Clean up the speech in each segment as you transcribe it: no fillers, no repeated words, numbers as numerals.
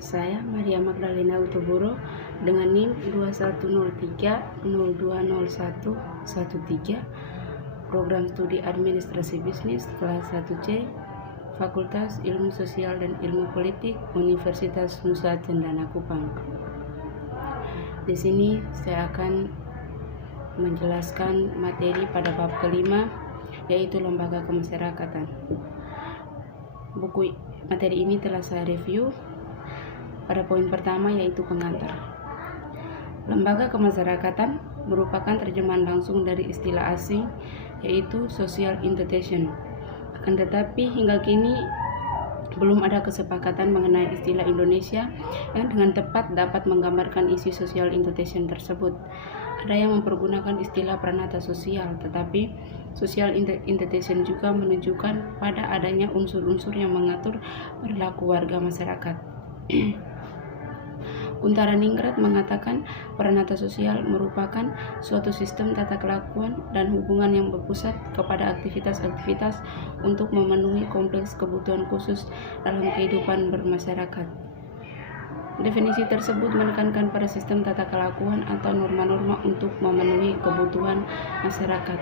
Saya Maria Magdalena Utoboro dengan NIM 2103020113, Program Studi Administrasi Bisnis kelas 1C, Fakultas Ilmu Sosial dan Ilmu Politik Universitas Nusa Cendana Kupang. Di sini saya akan menjelaskan materi pada bab kelima, yaitu lembaga kemasyarakatan. Buku materi ini telah saya review. Pada poin pertama yaitu pengantar. Lembaga kemasyarakatan merupakan terjemahan langsung dari istilah asing yaitu social institution. Akan tetapi hingga kini belum ada kesepakatan mengenai istilah Indonesia yang dengan tepat dapat menggambarkan isi social institution tersebut. Ada yang mempergunakan istilah pranata sosial, tetapi social institution juga menunjukkan pada adanya unsur-unsur yang mengatur perilaku warga masyarakat. Kuntaraningrat mengatakan pranata sosial merupakan suatu sistem tata kelakuan dan hubungan yang berpusat kepada aktivitas-aktivitas untuk memenuhi kompleks kebutuhan khusus dalam kehidupan bermasyarakat. Definisi tersebut menekankan pada sistem tata kelakuan atau norma-norma untuk memenuhi kebutuhan masyarakat.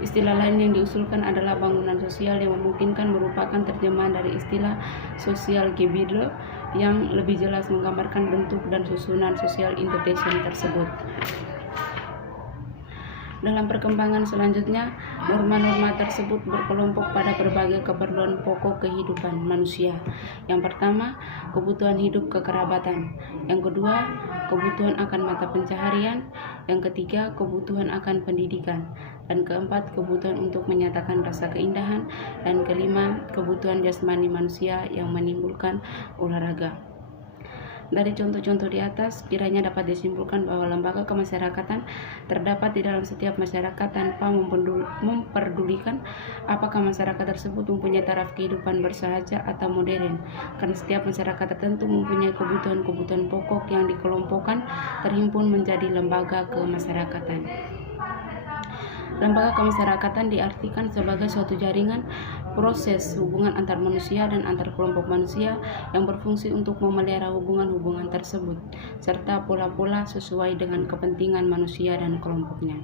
Istilah lain yang diusulkan adalah bangunan sosial yang memungkinkan merupakan terjemahan dari istilah sosial gebilde yang lebih jelas menggambarkan bentuk dan susunan social institution tersebut. Dalam perkembangan selanjutnya, norma-norma tersebut berkelompok pada berbagai keperluan pokok kehidupan manusia. Yang pertama, kebutuhan hidup kekerabatan. Yang kedua, kebutuhan akan mata pencaharian. Yang ketiga, kebutuhan akan pendidikan. Dan keempat, kebutuhan untuk menyatakan rasa keindahan. Dan kelima, kebutuhan jasmani manusia yang menimbulkan olahraga. Dari contoh-contoh di atas, kiranya dapat disimpulkan bahwa lembaga kemasyarakatan terdapat di dalam setiap masyarakat tanpa memperdulikan apakah masyarakat tersebut mempunyai taraf kehidupan bersahaja atau modern, karena setiap masyarakat tertentu mempunyai kebutuhan-kebutuhan pokok yang dikelompokkan terhimpun menjadi lembaga kemasyarakatan. Lembaga kemasyarakatan diartikan sebagai suatu jaringan proses hubungan antar manusia dan antar kelompok manusia yang berfungsi untuk memelihara hubungan-hubungan tersebut, serta pola-pola sesuai dengan kepentingan manusia dan kelompoknya.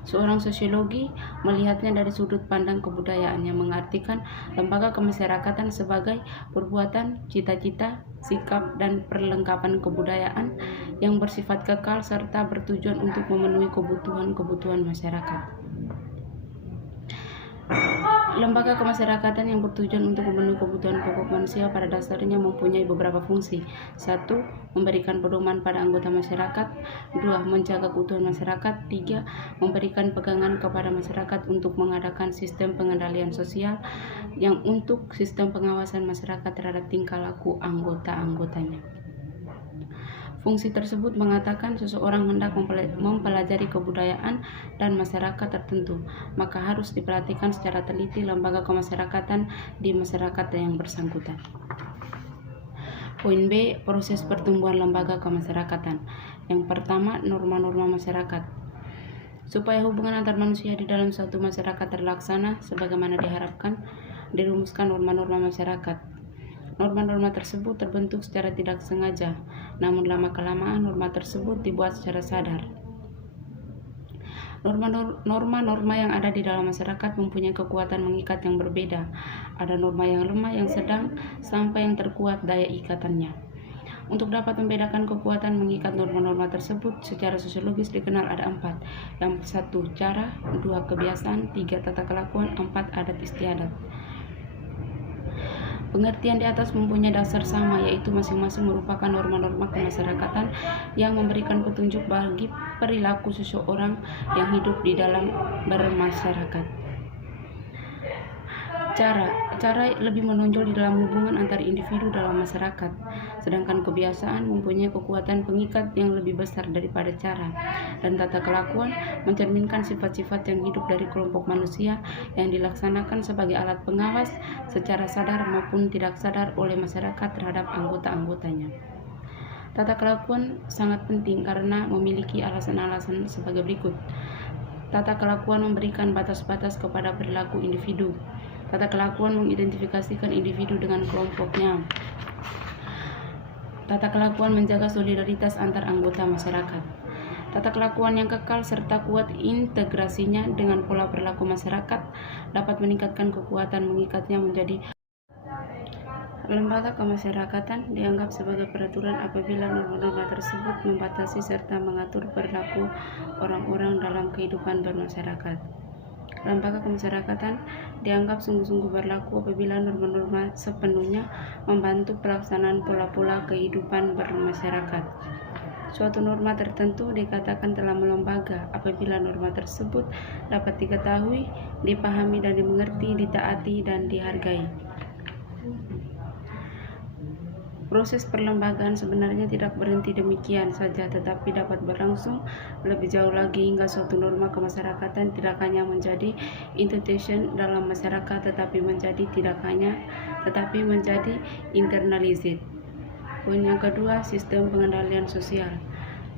Seorang sosiologi melihatnya dari sudut pandang kebudayaan yang mengartikan lembaga kemasyarakatan sebagai perbuatan, cita-cita, sikap, dan perlengkapan kebudayaan yang bersifat kekal serta bertujuan untuk memenuhi kebutuhan-kebutuhan masyarakat. Lembaga kemasyarakatan yang bertujuan untuk memenuhi kebutuhan pokok manusia pada dasarnya mempunyai beberapa fungsi. 1. Memberikan pedoman pada anggota masyarakat. 2. Menjaga keutuhan masyarakat. 3. Memberikan pegangan kepada masyarakat untuk mengadakan sistem pengendalian sosial yang untuk sistem pengawasan masyarakat terhadap tingkah laku anggota-anggotanya. Fungsi tersebut mengatakan seseorang hendak mempelajari kebudayaan dan masyarakat tertentu, maka harus diperhatikan secara teliti lembaga kemasyarakatan di masyarakat yang bersangkutan. Poin B, proses pertumbuhan lembaga kemasyarakatan. Yang pertama, norma-norma masyarakat. Supaya hubungan antar manusia di dalam suatu masyarakat terlaksana sebagaimana diharapkan, dirumuskan norma-norma masyarakat. Norma-norma tersebut terbentuk secara tidak sengaja, namun lama-kelamaan norma tersebut dibuat secara sadar. Norma-norma yang ada di dalam masyarakat mempunyai kekuatan mengikat yang berbeda. Ada norma yang lemah, yang sedang, sampai yang terkuat daya ikatannya. Untuk dapat membedakan kekuatan mengikat norma-norma tersebut secara sosiologis dikenal ada 4. Yang 1, cara, 2, kebiasaan, 3, tata kelakuan, 4, adat istiadat. Pengertian di atas mempunyai dasar sama, yaitu masing-masing merupakan norma-norma kemasyarakatan yang memberikan petunjuk bagi perilaku seseorang yang hidup di dalam bermasyarakat. Cara lebih menonjol di dalam hubungan antar individu dalam masyarakat, sedangkan kebiasaan mempunyai kekuatan pengikat yang lebih besar daripada cara, dan tata kelakuan mencerminkan sifat-sifat yang hidup dari kelompok manusia yang dilaksanakan sebagai alat pengawas secara sadar maupun tidak sadar oleh masyarakat terhadap anggota-anggotanya. Tata kelakuan sangat penting karena memiliki alasan-alasan sebagai berikut. Tata kelakuan memberikan batas-batas kepada perilaku individu. Tata kelakuan mengidentifikasikan individu dengan kelompoknya. Tata kelakuan menjaga solidaritas antar anggota masyarakat. Tata kelakuan yang kekal serta kuat integrasinya dengan pola perilaku masyarakat dapat meningkatkan kekuatan mengikatnya menjadi lembaga kemasyarakatan. Dianggap sebagai peraturan apabila norma-norma tersebut membatasi serta mengatur perilaku orang-orang dalam kehidupan bermasyarakat. Lembaga kemasyarakatan dianggap sungguh-sungguh berlaku apabila norma-norma sepenuhnya membantu pelaksanaan pola-pola kehidupan bermasyarakat. Suatu norma tertentu dikatakan telah melembaga apabila norma tersebut dapat diketahui, dipahami dan dimengerti, ditaati dan dihargai. Proses perlembagaan sebenarnya tidak berhenti demikian saja, tetapi dapat berlangsung lebih jauh lagi hingga suatu norma kemasyarakatan tidak hanya menjadi institution dalam masyarakat, tetapi menjadi internalisir. Poin yang kedua, sistem pengendalian sosial.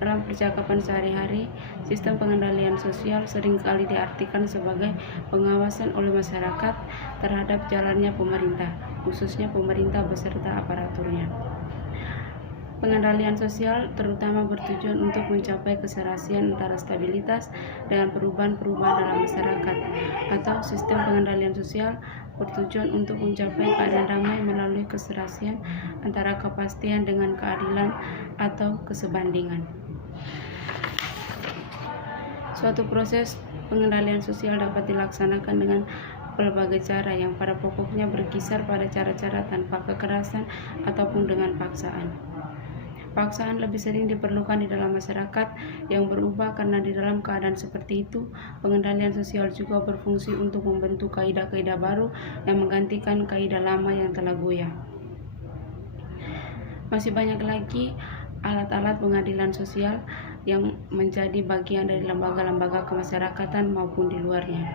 Dalam percakapan sehari-hari, sistem pengendalian sosial seringkali diartikan sebagai pengawasan oleh masyarakat terhadap jalannya pemerintah, khususnya pemerintah beserta aparaturnya. Pengendalian sosial terutama bertujuan untuk mencapai keserasian antara stabilitas dengan perubahan-perubahan dalam masyarakat, atau sistem pengendalian sosial bertujuan untuk mencapai keadaan damai melalui keserasian antara kepastian dengan keadilan atau kesebandingan. Suatu proses pengendalian sosial dapat dilaksanakan dengan berbagai cara yang pada pokoknya berkisar pada cara-cara tanpa kekerasan ataupun dengan paksaan. Paksaan lebih sering diperlukan di dalam masyarakat yang berubah karena di dalam keadaan seperti itu, pengendalian sosial juga berfungsi untuk membentuk kaidah-kaidah baru yang menggantikan kaidah lama yang telah goyah. Masih banyak lagi alat-alat pengadilan sosial yang menjadi bagian dari lembaga-lembaga kemasyarakatan maupun di luarnya.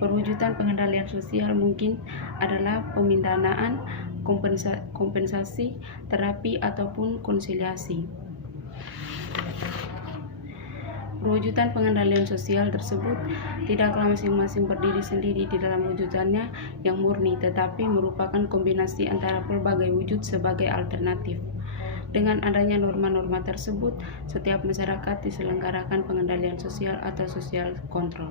Perwujudan pengendalian sosial mungkin adalah pemindanaan, kompensasi, terapi, ataupun konsiliasi. Perwujudan pengendalian sosial tersebut tidaklah masing-masing berdiri sendiri di dalam wujudannya yang murni, tetapi merupakan kombinasi antara berbagai wujud sebagai alternatif. Dengan adanya norma-norma tersebut, setiap masyarakat diselenggarakan pengendalian sosial atau social control.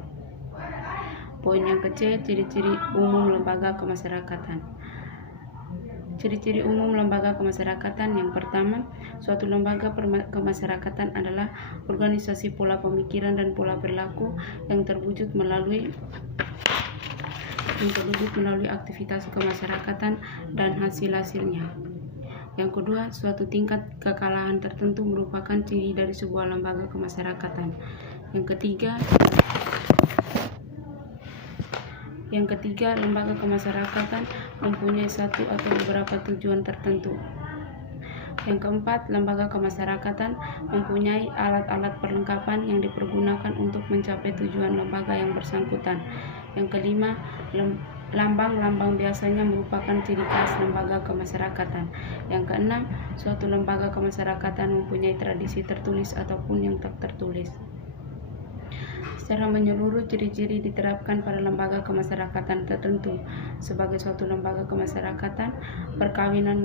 Poin yang kecil, ciri-ciri umum lembaga kemasyarakatan. Ciri-ciri umum lembaga kemasyarakatan. Yang pertama, suatu lembaga kemasyarakatan adalah organisasi pola pemikiran dan pola perilaku yang terwujud melalui aktivitas kemasyarakatan dan hasil-hasilnya. Yang kedua, suatu tingkat kekalahan tertentu merupakan ciri dari sebuah lembaga kemasyarakatan. Yang ketiga, lembaga kemasyarakatan mempunyai satu atau beberapa tujuan tertentu. Yang keempat, lembaga kemasyarakatan mempunyai alat-alat perlengkapan yang dipergunakan untuk mencapai tujuan lembaga yang bersangkutan. Yang kelima, lambang-lambang biasanya merupakan ciri khas lembaga kemasyarakatan. Yang keenam, suatu lembaga kemasyarakatan mempunyai tradisi tertulis ataupun yang tak tertulis. Secara menyeluruh, ciri-ciri diterapkan pada lembaga kemasyarakatan tertentu. Sebagai suatu lembaga kemasyarakatan, perkawinan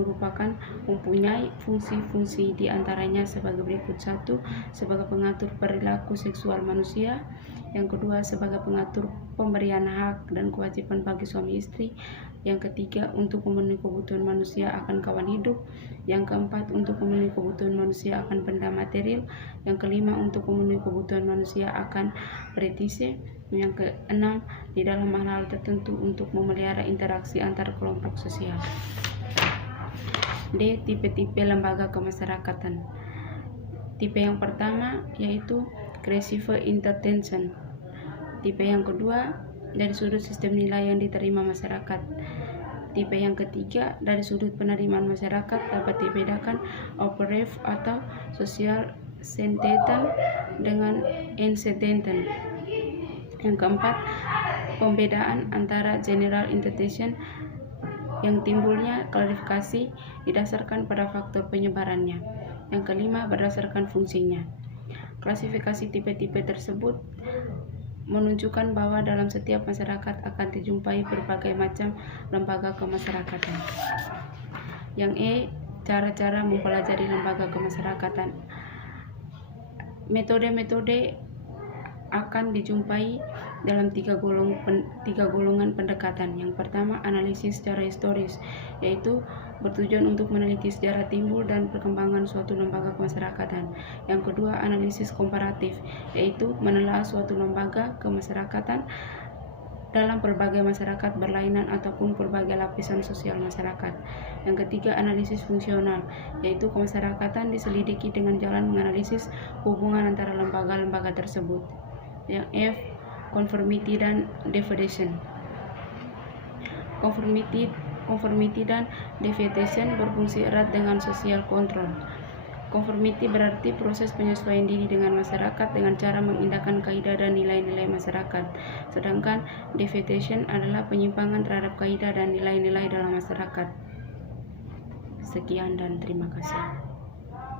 mempunyai fungsi-fungsi, di antaranya sebagai berikut: 1. Sebagai pengatur perilaku seksual manusia. Yang kedua, sebagai pengatur pemberian hak dan kewajiban bagi suami istri. Yang ketiga, untuk memenuhi kebutuhan manusia akan kawan hidup. Yang keempat, untuk memenuhi kebutuhan manusia akan benda material. Yang kelima, untuk memenuhi kebutuhan manusia akan pretise. Yang keenam, di dalam hal tertentu untuk memelihara interaksi antar kelompok sosial. D. Tipe-tipe lembaga kemasyarakatan. Tipe yang pertama yaitu Creative Intervention. Tipe yang kedua dari sudut sistem nilai yang diterima masyarakat. Tipe yang ketiga dari sudut penerimaan masyarakat dapat dibedakan operative atau social centered dengan incidental. Yang keempat, pembedaan antara general intention yang timbulnya klarifikasi didasarkan pada faktor penyebarannya. Yang kelima, berdasarkan fungsinya. Klasifikasi tipe-tipe tersebut menunjukkan bahwa dalam setiap masyarakat akan dijumpai berbagai macam lembaga kemasyarakatan. Yang E, cara-cara mempelajari lembaga kemasyarakatan. Metode-metode akan dijumpai dalam tiga golongan pendekatan. Yang pertama, analisis secara historis, yaitu bertujuan untuk meneliti sejarah timbul dan perkembangan suatu lembaga kemasyarakatan. Yang kedua, analisis komparatif, yaitu menelaah suatu lembaga kemasyarakatan dalam berbagai masyarakat berlainan ataupun berbagai lapisan sosial masyarakat. Yang ketiga, analisis fungsional, yaitu kemasyarakatan diselidiki dengan jalan menganalisis hubungan antara lembaga-lembaga tersebut. Yang F, conformity dan deviation. Conformity dan deviation berfungsi erat dengan social control. Conformity berarti proses penyesuaian diri dengan masyarakat dengan cara mengindahkan kaidah dan nilai-nilai masyarakat. Sedangkan deviation adalah penyimpangan terhadap kaidah dan nilai-nilai dalam masyarakat. Sekian dan terima kasih.